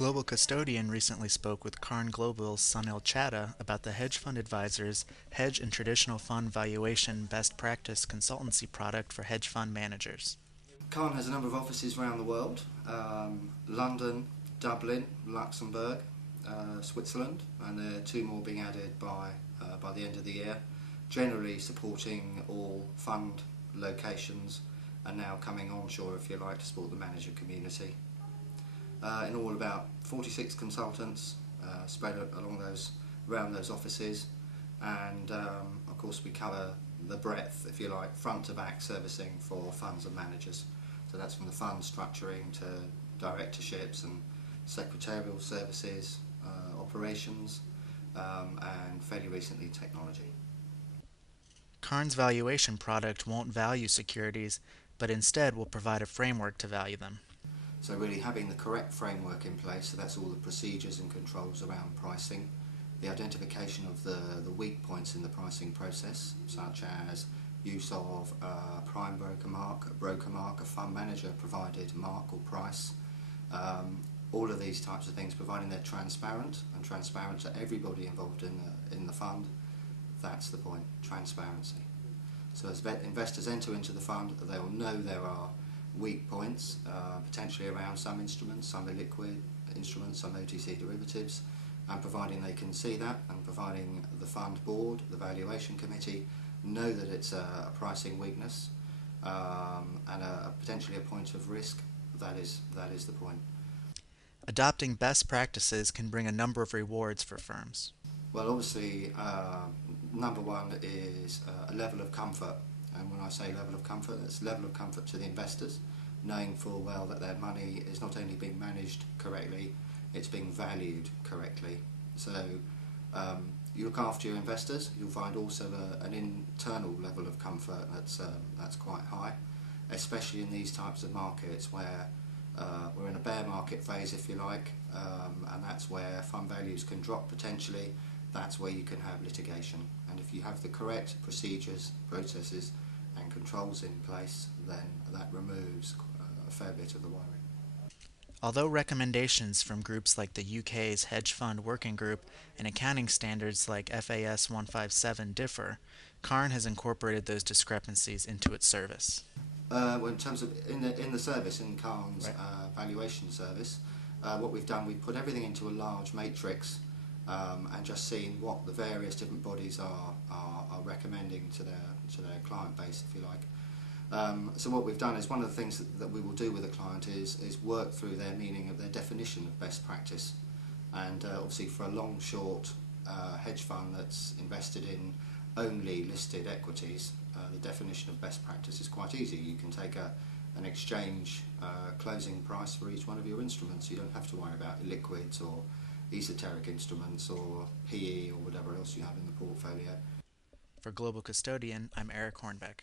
Global Custodian recently spoke with Carne Global's Sunil Chadha about the hedge fund advisor's hedge and traditional fund valuation best practice consultancy product for hedge fund managers. Carne has a number of offices around the world, London, Dublin, Luxembourg, Switzerland, and there are two more being added by the end of the year, generally supporting all fund locations and now coming onshore, if you like, to support the manager community. In all, about 46 consultants spread around those offices, and of course we cover the breadth, if you like, front to back servicing for funds and managers. So that's from the fund structuring to directorships and secretarial services, operations, and fairly recently technology. Carne's valuation product won't value securities, but instead will provide a framework to value them. So really having the correct framework in place, so that's all the procedures and controls around pricing, the identification of the weak points in the pricing process, such as use of a prime broker mark, a fund manager provided mark or price, all of these types of things, providing they're transparent to everybody involved in the fund. That's the point, transparency. So as investors enter into the fund, they'll know there are weak points, potentially around some instruments, some illiquid instruments, some OTC derivatives, and providing they can see that, and providing the fund board, the valuation committee, know that it's a pricing weakness and potentially a point of risk, that is the point. Adopting best practices can bring a number of rewards for firms. Well, obviously, number one is a level of comfort. And when I say level of comfort, it's level of comfort to the investors, knowing full well that their money is not only being managed correctly, it's being valued correctly. So you look after your investors, you'll find also an internal level of comfort that's quite high, especially in these types of markets where we're in a bear market phase, if you like, and that's where fund values can drop potentially. That's where you can have litigation, and if you have the correct procedures, processes and controls in place, then that removes a fair bit of the worry. Although recommendations from groups like the UK's Hedge Fund Working Group and accounting standards like FAS 157 differ, Carne has incorporated those discrepancies into its service. Well, in terms of in the service, in Carne's Right. valuation service, what we've done, we've put everything into a large matrix and just seen what the various different bodies are recommending to their client base, if you like. So what we've done is, one of the things that we will do with a client is work through their meaning of their definition of best practice. And obviously for a long short hedge fund that's invested in only listed equities, the definition of best practice is quite easy. You can take an exchange closing price for each one of your instruments. You don't have to worry about liquids or esoteric instruments or PE or whatever else you have in the portfolio. For Global Custodian, I'm Eric Hornbeck.